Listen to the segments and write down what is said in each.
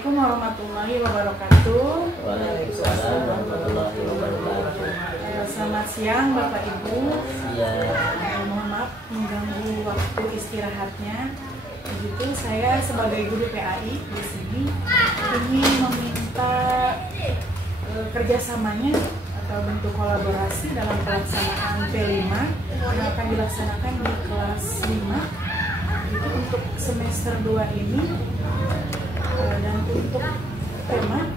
Assalamualaikum warahmatullahi wabarakatuh. Waalaikumsalam warahmatullahi wabarakatuh. Selamat siang Bapak Ibu. Siang. Mohon maaf mengganggu waktu istirahatnya. Begitu, saya sebagai guru PAI di sini ingin meminta kerjasamanya atau bentuk kolaborasi dalam pelaksanaan P5 yang akan dilaksanakan di kelas 5 itu untuk semester 2 ini. Dan untuk tema,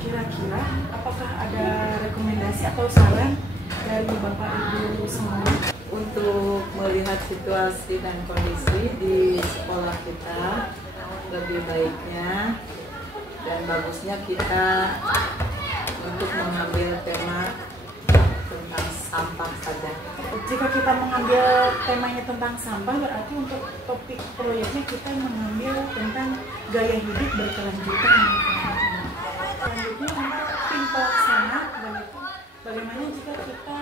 kira-kira apakah ada rekomendasi atau saran dari Bapak Ibu semua untuk melihat situasi dan kondisi di sekolah kita, lebih baiknya dan bagusnya kita untuk mengambil tema tentang sampah saja. Jika kita mengambil temanya tentang sampah, berarti untuk topik proyeknya kita mengambil tentang gaya hidup berkelanjutan. Selanjutnya untuk tim pelaksana, bagaimana jika kita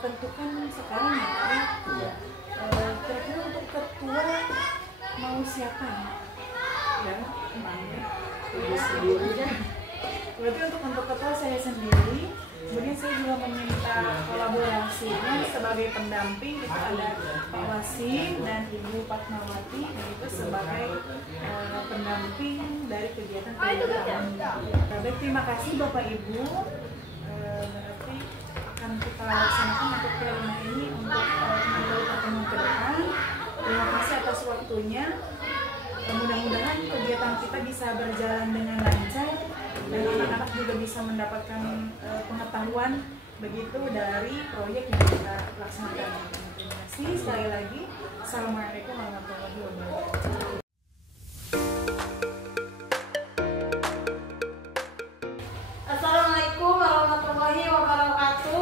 tentukan sekarang ya, kira-kira untuk ketua mau siapa ya? Ibu sendiri ya. Berarti untuk ketua saya sendiri. Kemudian saya juga meminta kolaborasinya sebagai pendamping, itu ada Pak Wasim dan Ibu Fatmawati, yaitu sebagai pendamping dari kegiatan kegiatan. Baik, terima kasih Bapak Ibu. Berarti akan kita laksanakan untuk P5 ini untuk pertemuan ke depan. Terima kasih atas waktunya. Mudah-mudahan kegiatan kita bisa berjalan dengan lancar dan anak-anak juga bisa mendapatkan pengetahuan begitu dari proyek yang kita laksanakan. Terima kasih sekali lagi. Assalamualaikum warahmatullahi wabarakatuh. Assalamualaikum warahmatullahi wabarakatuh.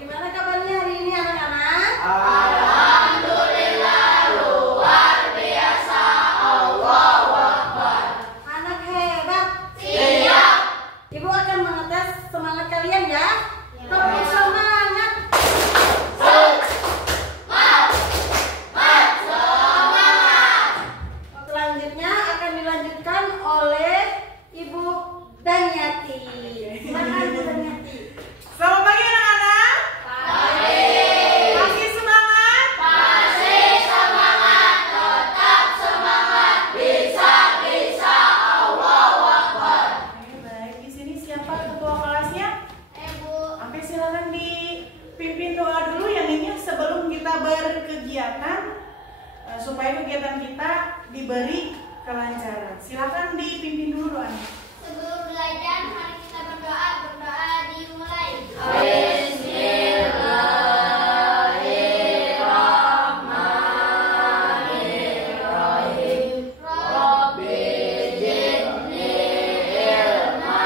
Gimana kabarnya hari ini anak-anak? Alhamdulillah luar biasa. Allahu Akbar. Anak hebat. Siap. Ibu akan mengetes semangat kalian ya. Tepuk semangat. Selanjutnya akan dilanjutkan oleh Ibu Danyati. Silakan Ibu Danyati. Selamat pagi anak-anak. Masih semangat? Masih semangat, tetap semangat. Bisa, bisa. Allahu Akbar. Baik, di sini siapa ketua kelasnya? Ibu. Oke, silakan dipimpin doa dulu ya Nini sebelum kita berkegiatan supaya kegiatan kita diberi kelancaran. Silakan dipimpin dulu doanya. Sebelum belajar, mari kita berdoa. Berdoa dimulai. Bismillahirrahmanirrahim. Rabbi zidni ilma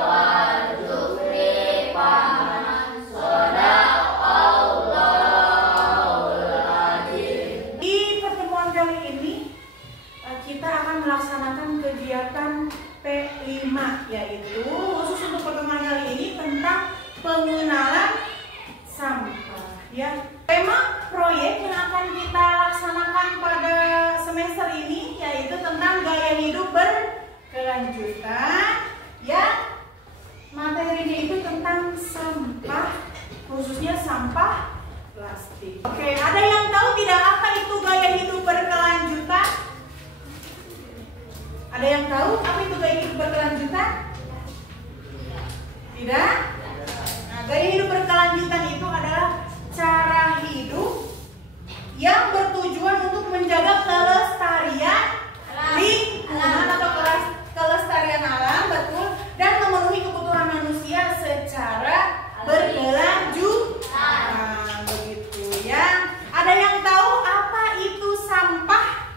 warzuqni fahman. Shadaqallahul adzim. Di pertemuan kali ini kita akan melaksanakan kegiatan P5, yaitu khusus untuk pertemuan kali ini tentang pengenalan sampah. Ya, tema proyek yang akan kita laksanakan pada semester ini yaitu tentang gaya hidup berkelanjutan. Ya, materinya itu tentang sampah, khususnya sampah plastik. Oke, ada yang tahu tidak apa itu gaya hidup berkelanjutan? Ada yang tahu apa itu gaya hidup berkelanjutan? Tidak? Nah, gaya hidup berkelanjutan itu adalah cara hidup yang bertujuan untuk menjaga kelestarian lingkungan atau kelestarian alam, betul, dan memenuhi kebutuhan manusia secara berkelanjutan. Nah, begitu ya. Ada yang tahu apa itu sampah?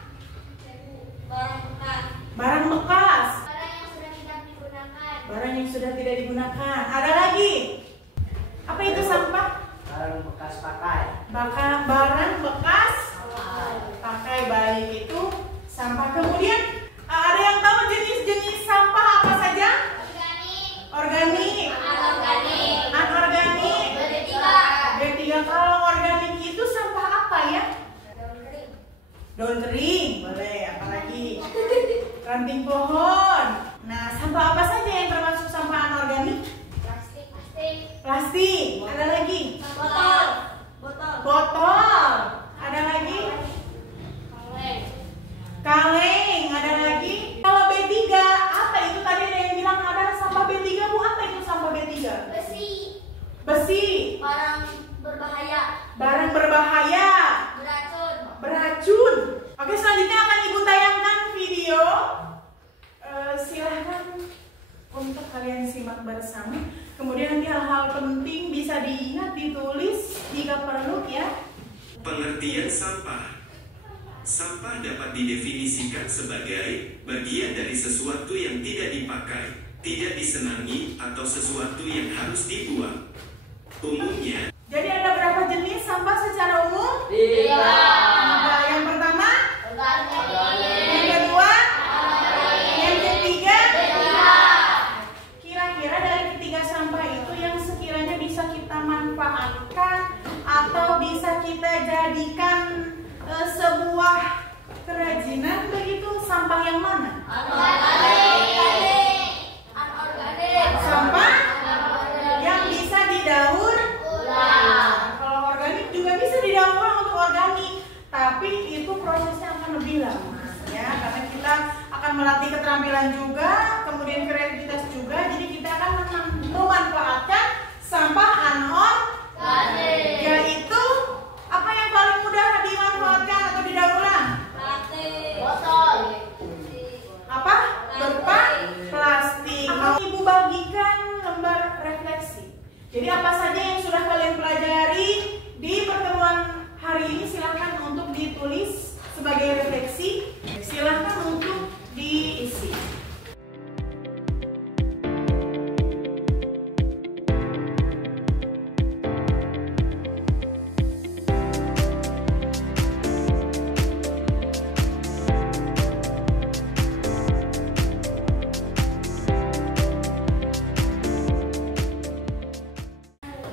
Barang bekas. Barang yang sudah tidak digunakan. Ada lagi. Apa itu sampah? Barang bekas pakai. Barang bekas pakai, baik itu sampah. Kemudian ada yang tahu jenis-jenis sampah apa saja? Organik. Anorganik. B3. B3. Kalau organik itu sampah apa ya? berbahaya, beracun. Oke, selanjutnya akan Ibu tayangkan video. Silahkan untuk kalian simak bersama. Kemudian nanti hal-hal penting bisa diingat, ditulis jika perlu ya. Pengertian sampah. Sampah dapat didefinisikan sebagai bagian dari sesuatu yang tidak dipakai, tidak disenangi, atau sesuatu yang harus dibuang. Umumnya. Jadi ada berapa jenis sampah secara umum? 3. Nah, yang pertama, yang kedua, yang ketiga. Kira-kira dari ketiga sampah itu yang sekiranya bisa kita manfaatkan atau bisa kita jadikan sebuah kerajinan, begitu, sampah yang mana? Sampah yang bisa didaur ulang. Kalau organik juga bisa didaur ulang untuk organik, tapi itu prosesnya akan lebih lama ya, karena kita akan melatih keterampilan juga, kemudian kreativitas juga. Jadi kita akan memanfaatkan sampah anorganik, yaitu apa yang paling mudah dimanfaatkan atau didaur ulang? Apa? Berupa plastik. Akan Ibu bagikan lembar refleksi. Jadi apa saja yang sudah kalian pelajari di pertemuan hari ini silahkan untuk ditulis sebagai refleksi. Silahkan untuk diisi.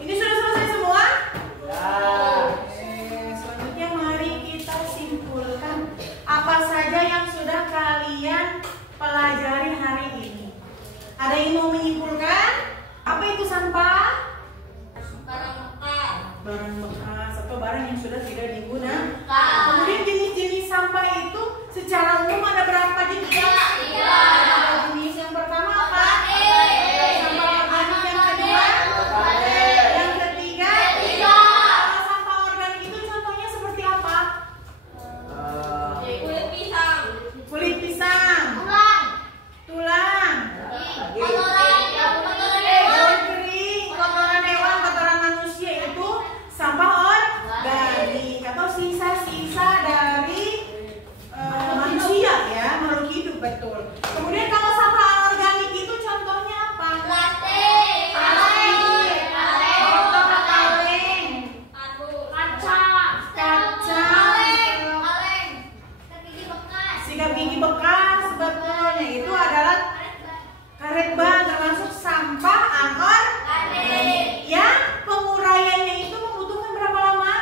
Ini sudah selesai semua? Selanjutnya mari kita simpulkan apa saja yang sudah kalian pelajari hari ini. Ada yang mau menyimpulkan? Apa itu sampah? Barang bekas atau barang yang sudah tidak digunakan. Kemudian jenis-jenis sampah itu secara umum ada berapa jenis? Ada jenis. Yang pertama apa? Sampah organik. Yang kedua? Yang ketiga? Kalau sampah organik itu contohnya seperti apa? Kulit pisang, tulang, daun kering, kotoran hewan, kotoran manusia, itu sampah organik atau sisa-sisa dari manusia ya, makhluk hidup, betul. Kemudian kalau sampah anorganik itu contohnya apa? Plastik, botol kaleng, kaca, sikat gigi bekas, sebetulnya itu adalah karet ban, termasuk sampah anorganik yang penguraiannya itu membutuhkan berapa lama?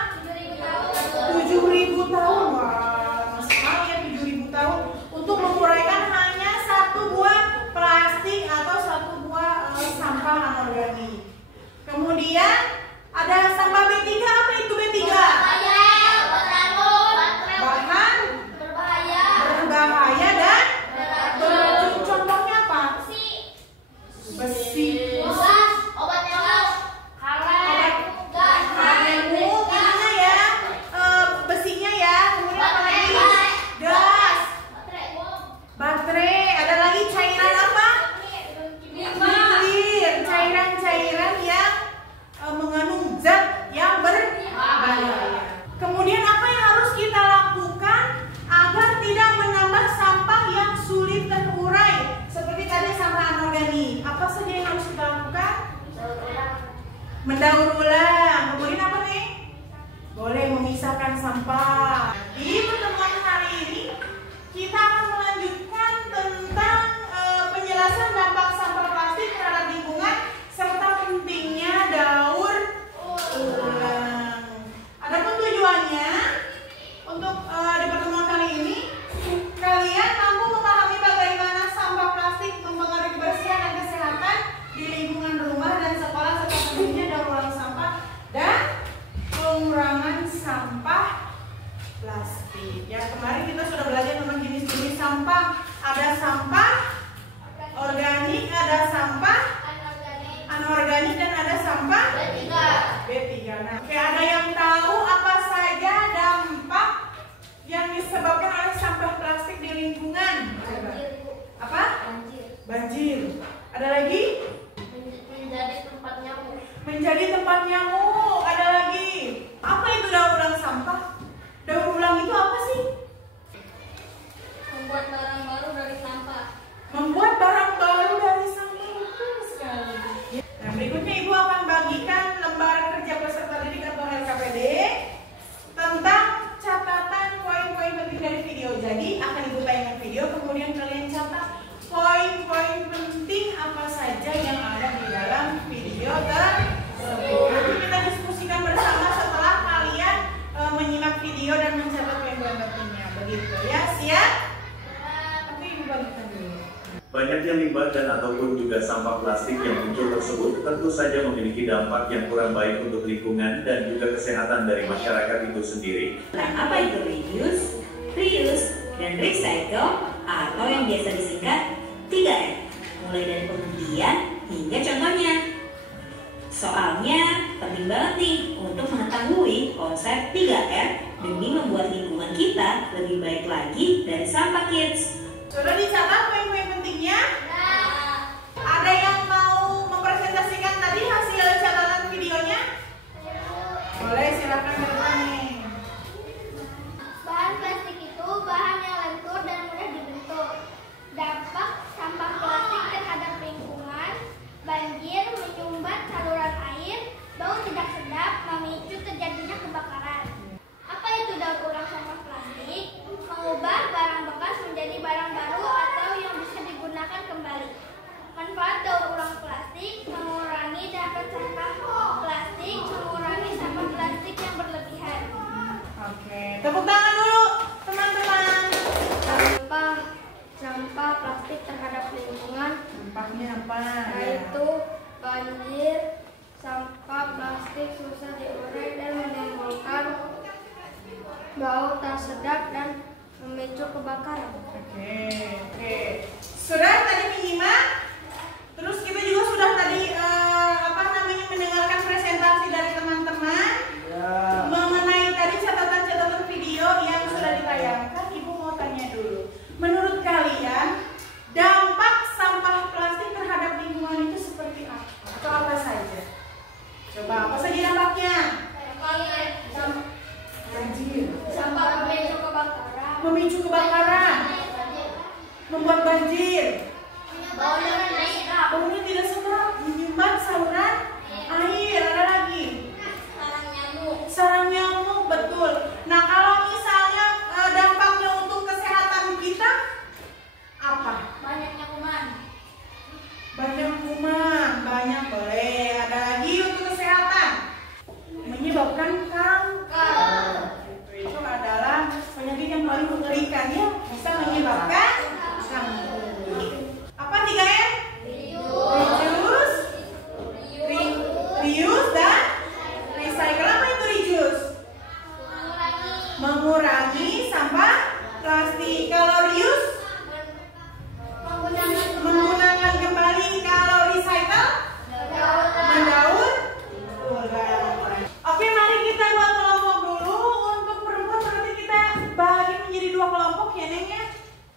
7.000 tahun. Wah, lama sekali ya, 7.000 tahun untuk menguraikan hanya satu buah plastik atau satu buah sampah anorganik. Kemudian ada sampah B3. Apa itu B3? Bahan berbahaya dan beracun. Contohnya apa? Besi, Obat nyamuk, kayu, ininya ya, besinya ya. Kemudian apa lagi? Gas, baterai. Ada lagi cairan apa? Limbir, cairan-cairan yang mengandung zat yang berbahaya. Kemudian apa yang harus kita lakukan agar tidak menambah sampah yang sulit terurai seperti tadi sampah anorganik? Apa saja yang harus kita lakukan? Mendaur ulang. Kemudian apa nih? Boleh memisahkan sampah. Di pertemuan hari ini kita akan melanjutkan tentang penjelasan dampak sampah plastik terhadap lingkungan serta pentingnya daur ulang. Adapun tujuannya untuk di pertemuan kali ini kalian mampu memahami bagaimana sampah plastik mempengaruhi kebersihan dan kesehatan di lingkungan rumah dan sekolah serta pentingnya daur ulang sampah dan pengurangan sampah plastik. Ya, kemarin kita sudah belajar tentang jenis-jenis sampah. Ada sampah organik, ada sampah anorganik, dan ada sampah B3. Nah, oke, ada yang tahu apa Ada lagi? Menjadi tempat nyamuk. Menjadi tempat nyamuk. Ada lagi? Apa itu daur ulang sampah? Daur ulang itu apa sih? Membuat barang baru dari sampah. Membuat barang baru dari sampah. Betul sekali. Nah, berikutnya Ibu akan bagikan lembar kerja peserta didik atau LKPD tentang catatan poin-poin penting dari video. Jadi akan Ibu tayangkan video, kemudian kalian catat poin-poin penting apa saja yang ada di dalam video tersebut. Nanti kita diskusikan bersama setelah kalian menyimak video dan mencatat poin-poin pentingnya. Begitu ya, siap? Tapi Ibu bagikan dulu. Banyaknya limbah dan ataupun juga sampah plastik yang muncul tersebut tentu saja memiliki dampak yang kurang baik untuk lingkungan dan juga kesehatan dari masyarakat itu sendiri. Nah, apa itu reuse, dan recycle atau yang biasa disingkat 3R, mulai dari pengertian hingga contohnya. Soalnya penting banget nih untuk mengetahui konsep 3R demi membuat lingkungan kita lebih baik lagi dari sampah kids. Sudah dicatat poin-poin pentingnya? Ada yang mau mempresentasikan tadi hasil catatan videonya? Boleh, silakan ke depan nih. Bahan plastik itu bahan yang lentur dan mudah dibentuk. Dampak sampah plastik terhadap lingkungan, banjir, menyumbat saluran air, bau tidak sedap, memicu terjadinya kebakaran. Apa itu daur ulang sampah plastik? Mengubah barang bekas menjadi barang baru atau yang bisa digunakan kembali. Manfaat daur ulang plastik: mengurangi dampak sampah plastik, mengurangi sampah plastik yang berlebihan. Oke, tepuk tangan dulu teman-teman. Sampah plastik terhadap lingkungan, Dampaknya apa? yaitu banjir. Sampah plastik susah diurai dan menimbulkan bau tak sedap dan memicu kebakaran. Oke. Sudah tadi menyimak? Terus kita juga sudah tadi mendengarkan presentasi dari teman-teman mengenai tadi catatan-catatan video yang sudah ditayangkan. Ibu mau tanya dulu, menurut kalian dampak sampah plastik terhadap lingkungan itu seperti apa? Atau apa saja? Coba, apa saja dampaknya? Banjir. Sampah memicu kebakaran. Memicu kebakaran. Membuat banjir. Baunya tidak sedap. Baunya tidak sedap. Menyumbat saluran air. Ada lagi? Sarang nyamuk, betul. Nah, kalau misalnya dampaknya untuk kesehatan kita apa? Banyaknya kuman. Banyak kuman, banyak boleh. Ada lagi untuk kesehatan. Menyebabkan kanker. Itu adalah penyakit yang paling mengerikan ya, bisa menyebabkan kanker. Apa 3M? Reuse dan recycle. Apa itu reuse? Mengurangi sampah plastik. Kalau reuse, menggunakan kembali. Kalau recycle, mendaur ulang. Oke, mari kita buat kelompok dulu. Untuk perempuan berarti kita bagi menjadi 2 kelompok ya, Neng ya.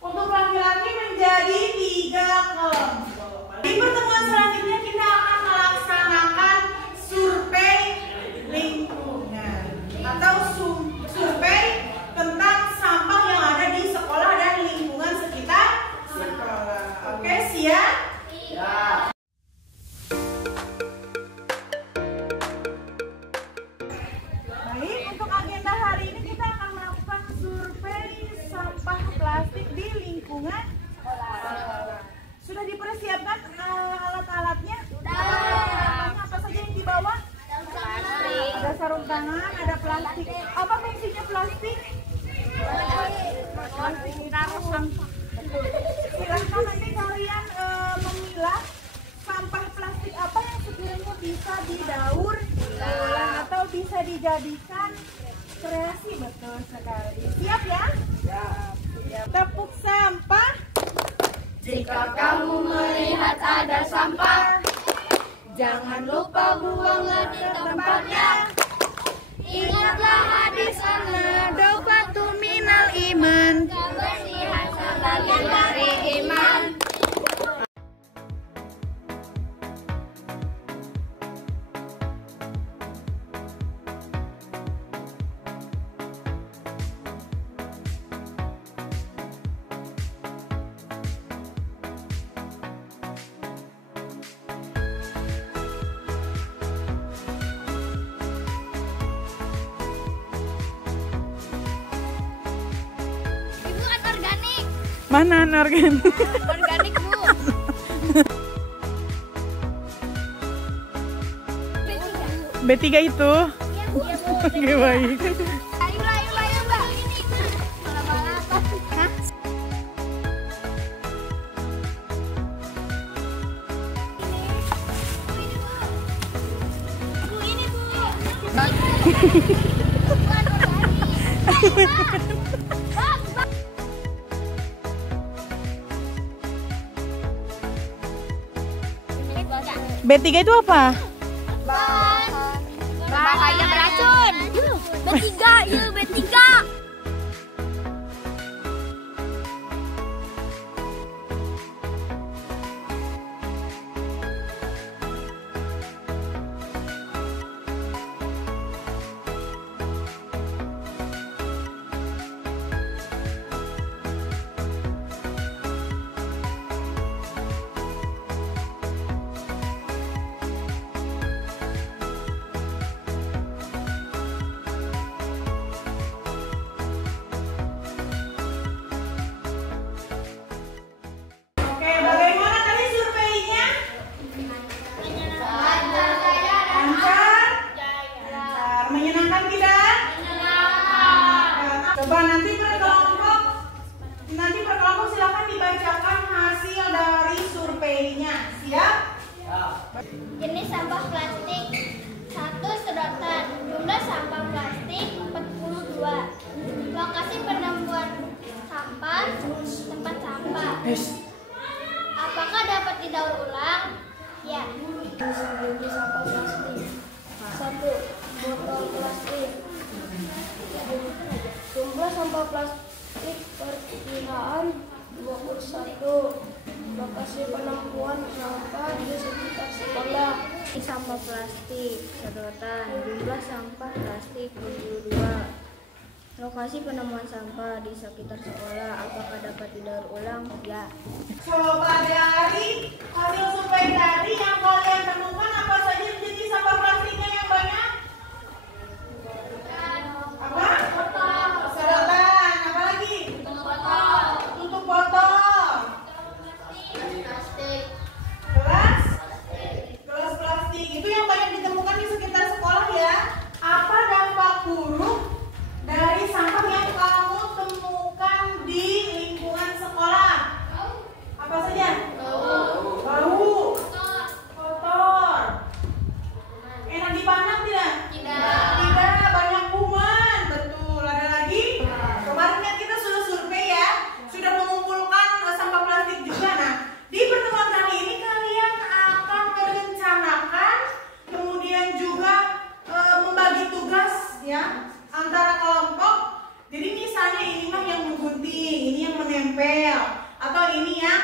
Untuk laki-laki menjadi 3 kelompok. Di pertemuan selanjutnya kita akan melaksanakan survei lingkungan atau survei tentang sampah yang ada di sekolah dan lingkungan sekitar sekolah. Oke, siap? Ya. Baik, untuk agenda hari ini kita akan melakukan survei sampah plastik di lingkungan sekolah. Sudah dipersiapkan alat-alatnya? Alat-alatnya apa saja yang dibawa? Ada sarung tangan, ada plastik. Apa fungsinya plastik? Plastik ditaruh sampah. Silahkan nanti kalian memilah sampah plastik apa yang sekiranya bisa didaur ulang atau bisa dijadikan kreasi. Betul sekali. Siap ya? Siap. Tepuk sampah. Jika kamu melihat ada sampah, jangan lupa buanglah di tempatnya. Ingatlah hadis an-nadofatu minal iman. Kebersihan sebagian dari iman. Mana anorganik? Organik, Bu. B3 itu? Oke, baik. Ayo, Mbak. Malah-malah apa? Hah? Ini, Bu. Bukan organik. B3 itu apa? Bahaya beracun. B3, yuk B3. Oke, bagaimana tadi surveinya? Lancar? Menyenangkan tidak? Coba nanti per kelompok silakan dibacakan hasil dari surveinya. Siap? Jenis sampah plastik 1 sedotan. Jumlah sampah plastik 42. Lokasi penemuan sampah, tempat sampah. Apakah dapat didaur ulang? Ya. Jenis sampah plastik 1. Botol plastik. Jumlah sampah plastik perkiraan 21. Lokasi penemuan sampah di sekitar sekolah. Sampah plastik sedotan. Jumlah sampah plastik 22. Lokasi penemuan sampah di sekitar sekolah. Apakah dapat didaur ulang? Ya. Coba dari hasil survei tadi yang kalian temukan apa saja jenis sampah plastiknya yang banyak? Apa? Sedotan. Apa lagi? Untuk botol. Gelas plastik. Itu yang banyak ditemukan di sekitar sekolah ya. Apa dampak buruk dari sampah yang kamu temukan di lingkungan sekolah? Apa saja? Bau. Kotor. Enak dipandang tidak? Tidak, banyak kuman. Betul. Ada lagi? Kemarin kan kita sudah survei ya, sudah mengumpulkan sampah plastik juga. Nah, di pertemuan kali ini kalian akan merencanakan, kemudian juga membagi tugas ya antara kelompok. Jadi misalnya ini mah yang menggunting, ini yang menempel, atau ini yang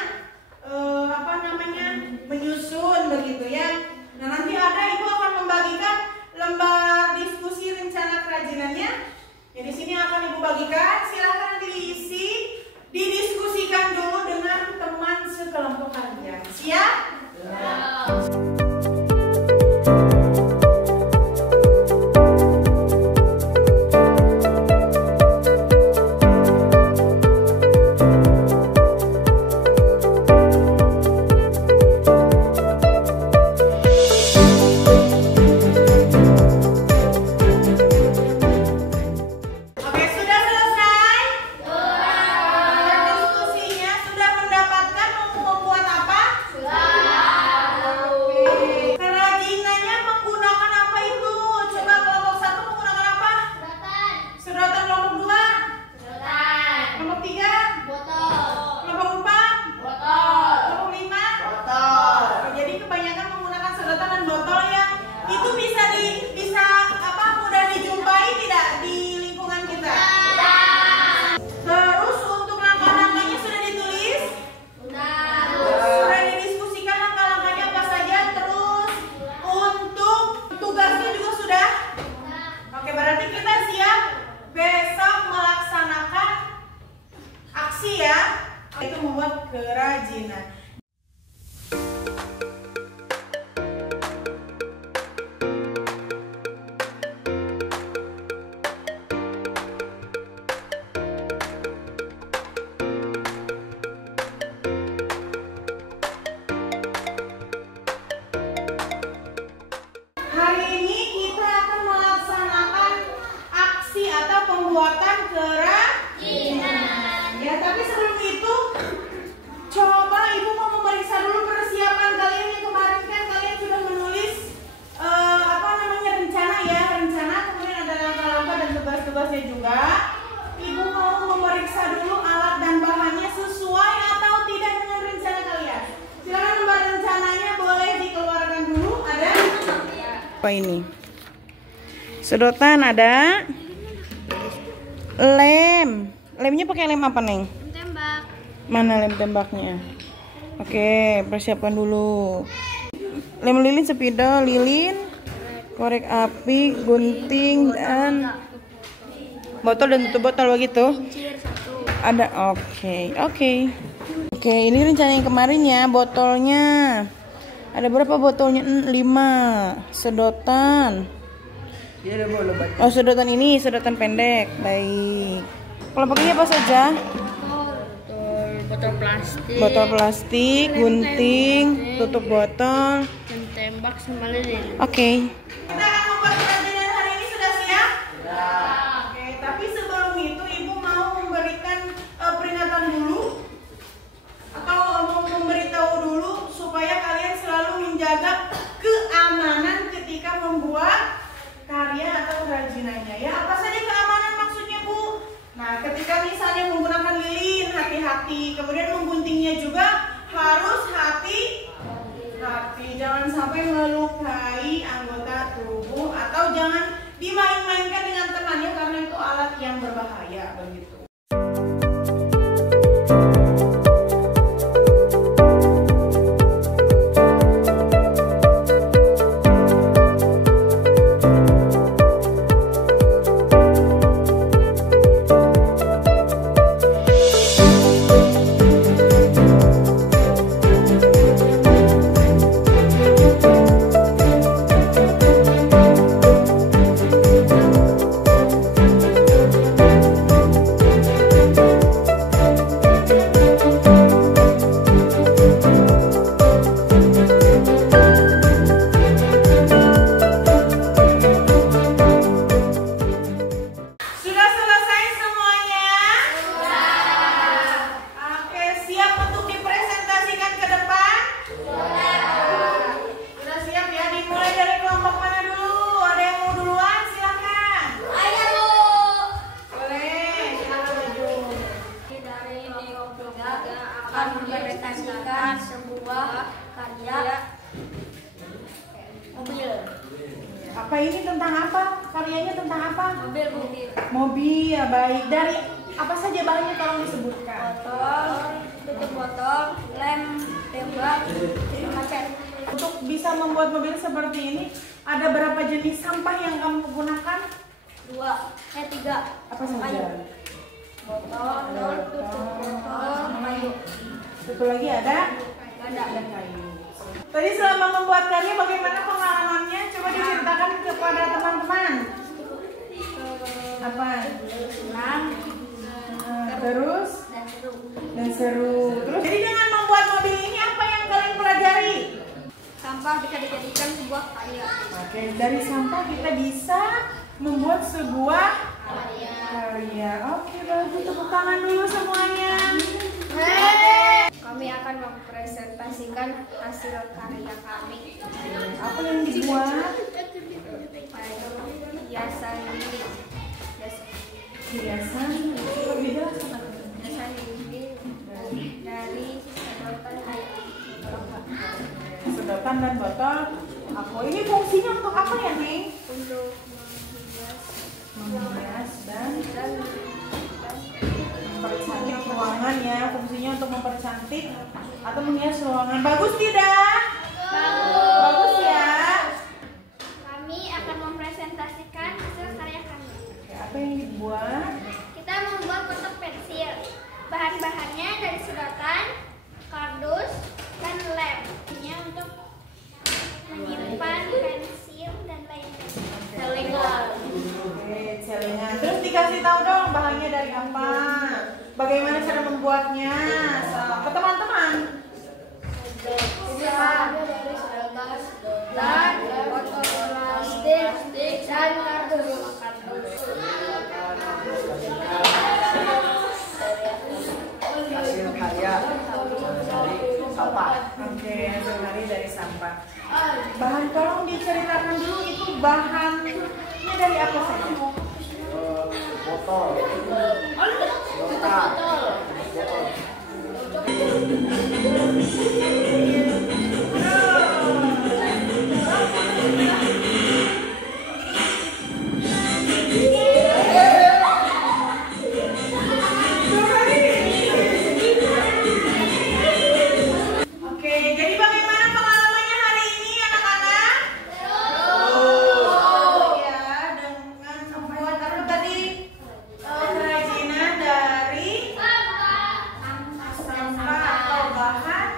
menyusun begitu ya. Nah, nanti ada ibu akan membagikan lembar diskusi rencana kerajinannya. Ya, di sini akan ibu bagikan. Silahkan diisi, didiskusikan dulu dengan teman sekelompok kalian. Siap? Oke, sudah selesai? Diskusinya sudah mendapatkan membuat apa? Oke. Hari ini kita akan melaksanakan aksi atau pembuatan kerajinan. Ya, tapi sebelum itu coba Ibu mau memeriksa dulu persiapan kalian yang kemarin kan kalian sudah menulis rencana, kemudian ada langkah-langkah dan tugas-tugasnya juga. Ibu mau memeriksa dulu alat dan bahannya sesuai atau tidak dengan rencana kalian. Silakan lembar rencananya boleh dikeluarkan dulu. Ada? Apa ini? Sedotan ada. Lem. Lemnya pakai lem apa, Neng? Lem tembak. Mana lem tembaknya? Oke, persiapkan dulu. Lem lilin, spidol, lilin, korek api, gunting, dan botol dan tutup botol begitu. Ada. Oke, ini rencana yang kemarin ya. Botolnya ada berapa botolnya? 5. Sedotan. Oh, sedotan ini sedotan pendek. Baik. Kalau pakainya apa saja? Botol plastik, gunting, tutup botol, Lem tembak sama lilin. Oke. Kita akan membuat kerajinan hari ini, sudah siap? Oke, tapi sebelum itu Ibu mau memberikan peringatan dulu atau mau memberitahu dulu supaya kalian selalu menjaga keamanan ketika membuat karya atau kerajinannya. Ya, apa saja keamanan maksudnya, Bu? Nah, ketika misalnya menggunakan lilin, hati-hati. Kemudian mengguntingnya juga harus hati-hati. Jangan sampai melukai anggota tubuh atau jangan dimain-mainkan dengan temannya karena itu alat yang berbahaya begitu. Apa ini tentang apa? Karyanya tentang apa? Mobil, ya baik. Dari apa saja bahannya tolong disebutkan? Botol, tutup botol, lem tembak, kaca. Untuk bisa membuat mobil seperti ini, ada berapa jenis sampah yang kamu gunakan? 3. Apa saja? Botol, tutup botol, kayu. Satu lagi ada? Ada kayu. Tadi selama membuat karya bagaimana pengalamannya? Coba diceritakan kepada teman-teman. Apa? Senang, Terus? dan seru. Terus? Jadi dengan membuat mobil ini apa yang kalian pelajari? Sampah bisa dijadikan sebuah karya. Oke, dari sampah kita bisa membuat sebuah karya. Oke, bagus, tepuk tangan dulu semuanya. Kami akan mempresentasikan hasil karya kami. Apa yang dibuat? Hiasan ini. Hiasan. Lebih jelas apa? Hiasan ini dari Sedotan dan botol. Ini fungsinya untuk apa ya, Neng? untuk Menghias dan mempercantik ruangan ya. Fungsinya untuk mempercantik atau menghias ruangan. Bagus tidak? Bagus ya. Kami akan mempresentasikan hasil karya kami. Apa yang dibuat? Kita membuat kotak pensil. Bahan-bahannya dari sedotan, kardus, dan lem. Ini untuk menyimpan pensil dan lainnya. Celengan. Oke, celengan. Terus dikasih tahu dong bahannya dari apa? Bagaimana cara membuatnya? Ke teman-teman. Dari sedotan, dan botol Oke, hasil hari dari sampah. Bahan, tolong diceritakan dulu itu bahannya dari apa saja? Botol. Oke, jadi bagaimana pengalamannya hari ini anak-anak? Ya, dengan membuat apa tadi? Kerajinan dari sampah atau bahan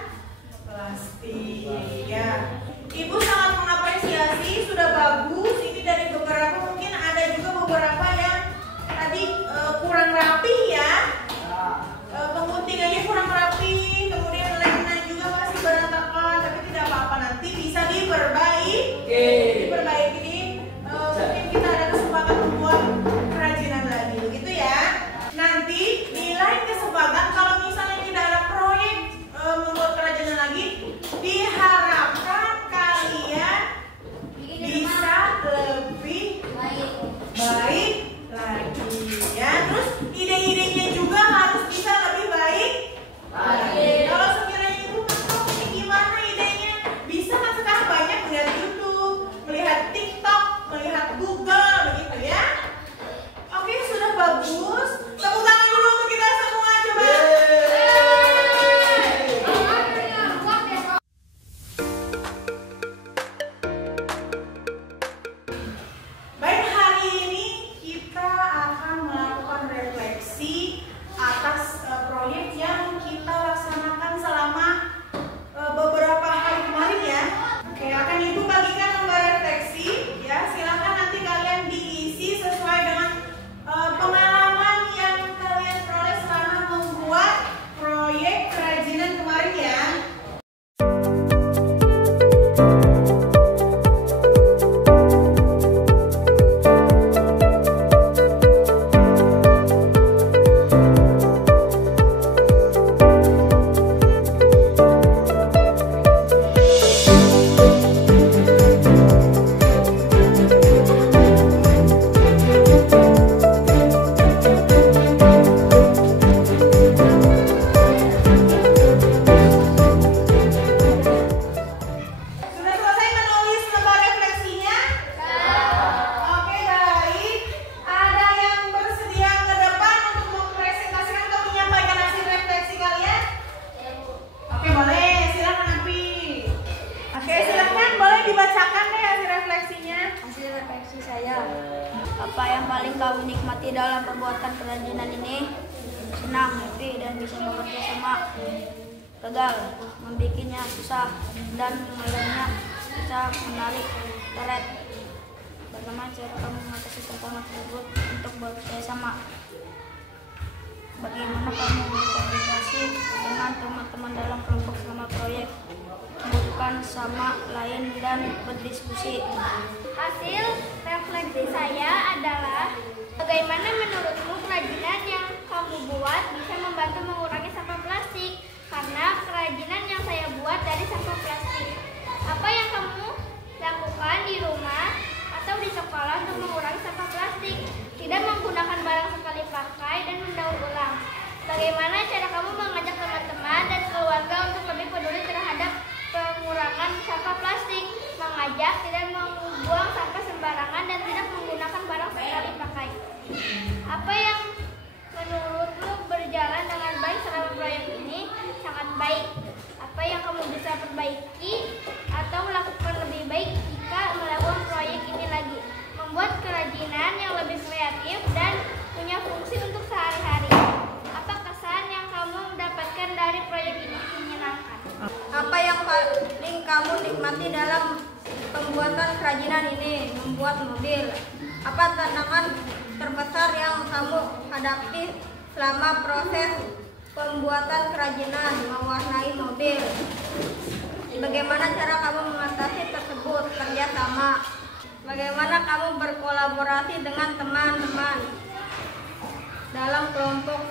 plastik. Ya, Ibu sangat mengapresiasi, sudah bagus. Ini dari beberapa, mungkin ada juga beberapa yang tadi kurang rapi ya. Penguntingannya kurang rapi, kemudian lemnya juga masih berantakan, tapi tidak apa-apa, nanti bisa diperbaiki. Mungkin kita ada kesempatan membuat kerajinan lagi, begitu ya. Nanti di lain kesempatan kalau misalnya tidak ada proyek membuat kerajinan lagi, diharapkan kalian bisa lebih baik lagi ya. Terus ide-idenya juga harus bisa lebih baik lagi. Kalau sekiranya ibu masuk ini gimana idenya, bisa kan sekarang banyak melihat YouTube, melihat TikTok, melihat Google, begitu ya. Oke, sudah bagus. Tepuk tangan dulu untuk kita semua, coba. Baik, hari ini kita akan melakukan refleksi atas proyek yang kita laksanakan selama beberapa hari kemarin ya. Oke, akan Ibu bagikan lembar refleksi ya. Silakan nanti kalian diisi sesuai dengan pengalaman yang kalian peroleh selama membuat proyek kerajinan kemarin ya. Sudah selesai menulis lembar refleksinya? Oke, baik. Ada yang bersedia ke depan untuk mempresentasikan atau menyampaikan hasil refleksi kalian? Oke, boleh. Silakan Api. Oke, silakan. Boleh dibacakan deh hasil refleksinya. Hasil refleksi saya, apa yang paling kamu nikmati dalam pembuatan kerajinan ini? Senang, happy, dan bisa bekerja sama. Gagal, membikinnya susah, dan mulainya bisa menarik karet. Bagaimana cara kamu mengatasi tantangan tersebut untuk bekerja sama? Bagaimana kamu berkomunikasi dengan teman-teman dalam kelompok selama proyek? Membutuhkan sama lain dan berdiskusi. Hasil refleksi saya adalah bagaimana menurutmu kerajinan yang kamu buat bisa membantu mengurangi sampah plastik? Karena kerajinan yang saya buat dari sampah plastik. Apa yang kamu lakukan di rumah atau di sekolah untuk mengurangi sampah plastik? Tidak menggunakan barang sekali pakai dan mendaur ulang. Bagaimana cara kamu mengajak teman-teman dan keluarga untuk lebih peduli terhadap pengurangan sampah plastik? Mengajak tidak membuang sampah sembarangan dan tidak menggunakan barang sekali pakai. Apa yang menurutmu berjalan dengan baik selama proyek ini? Sangat baik. Apa yang kamu bisa perbaiki atau lakukan lebih baik jika melakukan proyek ini lagi? Membuat kerajinan yang lebih kreatif dan punya fungsi untuk sehari-hari. Apa kesan yang kamu dapatkan dari proyek ini? Menyenangkan. Apa yang paling kamu nikmati dalam pembuatan kerajinan ini? Membuat mobil. Apa tantangan terbesar yang kamu hadapi selama proses pembuatan kerajinan mewarnai mobil? Bagaimana cara kamu mengatasi tersebut? Kerja sama. Bagaimana kamu berkolaborasi dengan teman-teman dalam kelompok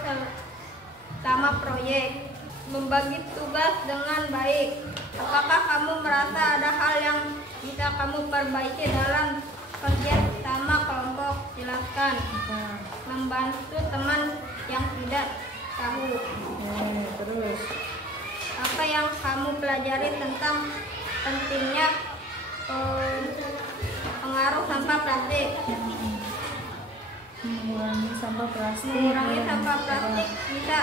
selama proyek? membagi tugas dengan baik. Apakah kamu merasa ada hal yang bisa kamu perbaiki dalam kerja sama kelompok? Silakan membantu teman yang tidak tahu. Terus Apa yang kamu pelajari tentang pentingnya pengaruh sampah plastik? mengurangi sampah plastik. Mengurangi sampah plastik bisa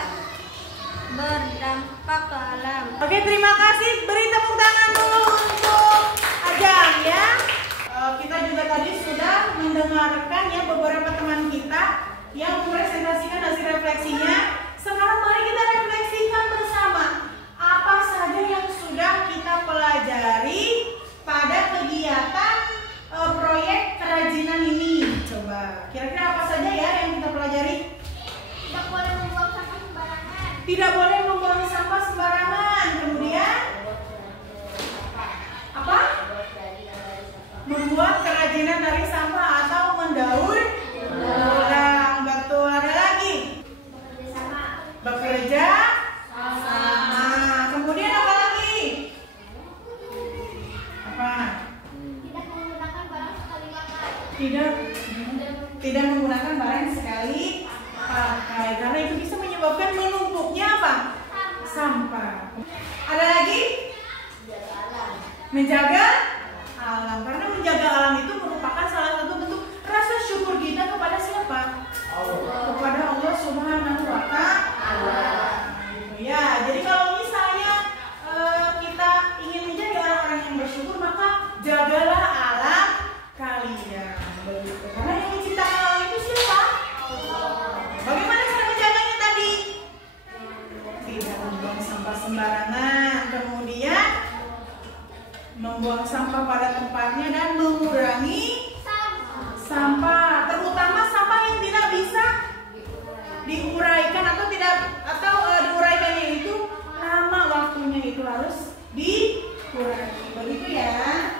berdampak ke alam. Oke, terima kasih. Beri tepuk tangan dulu untuk Ajang ya. Kita juga tadi sudah mendengarkan ya beberapa teman kita yang mempresentasikan hasil refleksinya. Sekarang mari kita refleksikan bersama apa saja yang sudah kita pelajari pada kegiatan proyek kerajinan ini. Coba, kira-kira apa saja ya yang kita pelajari? Tidak boleh membuang sampah sembarangan. Tidak boleh membuang sampah sembarangan. Kemudian apa? Membuat kerajinan dari sampah atau mendaur ulang. Betul. Ada lagi? Bekerja sama. Kemudian apa lagi? Apa? Tidak menggunakan barang sekali pakai. Tidak menggunakan barang sekali pakai, karena itu bisa menyebabkan menumpuknya apa? Sampah. Ada lagi? Menjaga alam, karena menjaga alam itu merupakan salah satu bentuk rasa syukur kita kepada siapa? Kepada Allah Subhanahu wa Ta'ala. Ya, jadi kalau misalnya kita ingin menjadi orang-orang yang bersyukur, maka jagalah alam kalian. Begitu. Karena yang menciptakan alam itu siapa? Bagaimana cara menjaganya tadi? Tidak membuang sampah sembarangan, kemudian membuang sampah pada tempatnya dan mengurangi sampah, terutama sampah yang tidak bisa diuraikan atau diuraikannya itu lama waktunya, itu harus dikurangi. Begitu ya.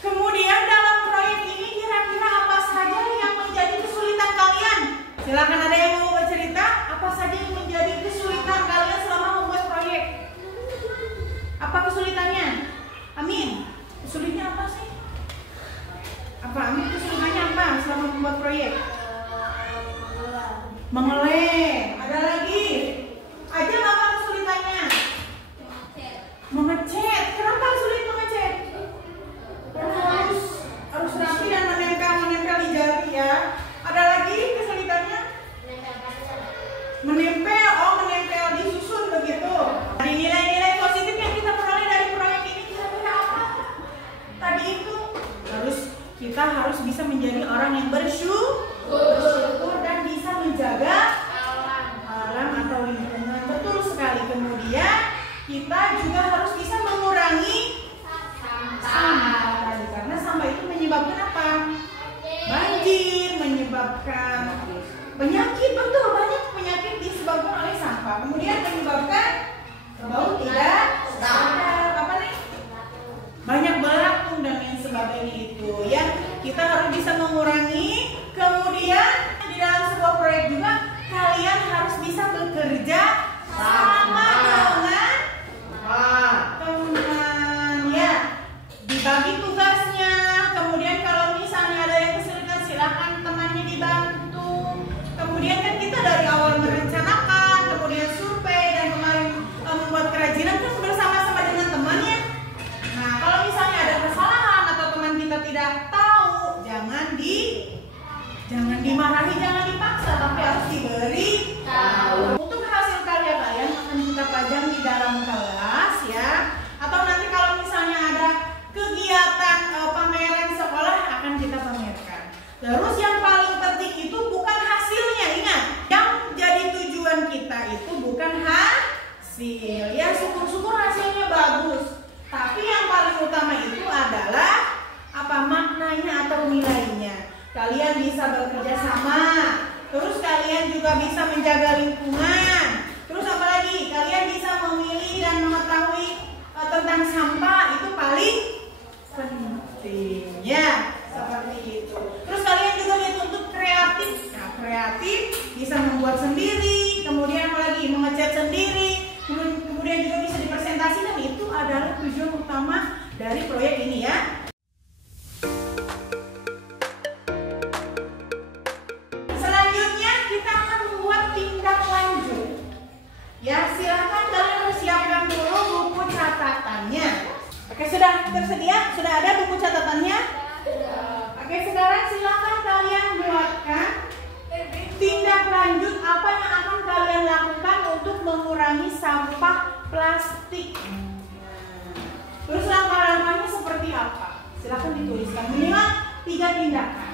Kemudian dalam proyek ini kira-kira apa saja yang menjadi kesulitan kalian? Silakan, ada yang mau bercerita apa saja yang menjadi kesulitan kalian selama membuat proyek? Apa kesulitannya? Amin. Kesulitannya apa sih? Apa Amin? Kesulitannya apa selama membuat proyek? Mengelem. Ada lagi? Aja apa kesulitannya? Mengecat. Kenapa sulit mengecat? Karena harus rapi dan menempel di jari ya. Ada lagi kesulitannya? Menempel disusun begitu. Dari nilai-nilai positif yang kita peroleh dari proyek ini kira-kira apa? Tadi itu kita harus bisa menjadi orang yang bersyukur dan bisa menjaga alam atau lingkungan. Betul sekali. Kemudian kita juga harus bisa mengurangi sampah tadi, karena sampah itu menyebabkan apa? Banjir, menyebabkan penyakit. Betul, banyak penyakit disebabkan oleh sampah. Kemudian menyebabkan bau tidak sedap, apa nih? Banyak belatung dan lain sebagainya itu yang kita harus bisa mengurangi. Kemudian di dalam sebuah proyek juga kalian harus bisa bekerja sama dengan teman ya, dibagi tugasnya. Kemudian kalau misalnya ada yang kesulitan, silakan temannya dibantu. Kemudian kan kita dari awal merencanakan, kemudian survei, dan kemarin membuat kerajinan kan bersama-sama dengan temannya. Nah, kalau misalnya ada kesalahan atau teman kita tidak tahu, jangan dimarahi, jangan dipaksa, tapi harus diberi tahu. Untuk hasil karya kalian akan kita pajang di dalam kelas ya. Atau nanti kalau misalnya ada kegiatan pameran sekolah akan kita pamerkan. Terus yang paling penting itu bukan hasilnya, ingat. Yang jadi tujuan kita itu bukan hasil. Ya, syukur-syukur hasilnya bagus. Tapi yang paling utama itu adalah apa maknanya atau nilainya. Kalian bisa bekerja sama, terus kalian juga bisa menjaga lingkungan. Terus apa lagi? Kalian bisa memilih dan mengetahui tentang sampah, itu paling penting ya, seperti itu. Terus kalian juga dituntut kreatif. Nah, kreatif bisa membuat sendiri, kemudian apa lagi? Mengecat sendiri, kemudian juga bisa dipresentasikan, itu adalah tujuan utama dari proyek ini ya. Selanjutnya kita akan membuat tindak lanjut. Ya, silakan kalian persiapkan dulu buku catatannya. Oke, sudah tersedia? Sudah ada buku catatannya? Oke, sekarang silakan kalian buatkan tindak lanjut apa yang akan kalian lakukan untuk mengurangi sampah plastik. Terus langkah-langkahnya seperti apa? Silakan dituliskan minimal 3 tindakan.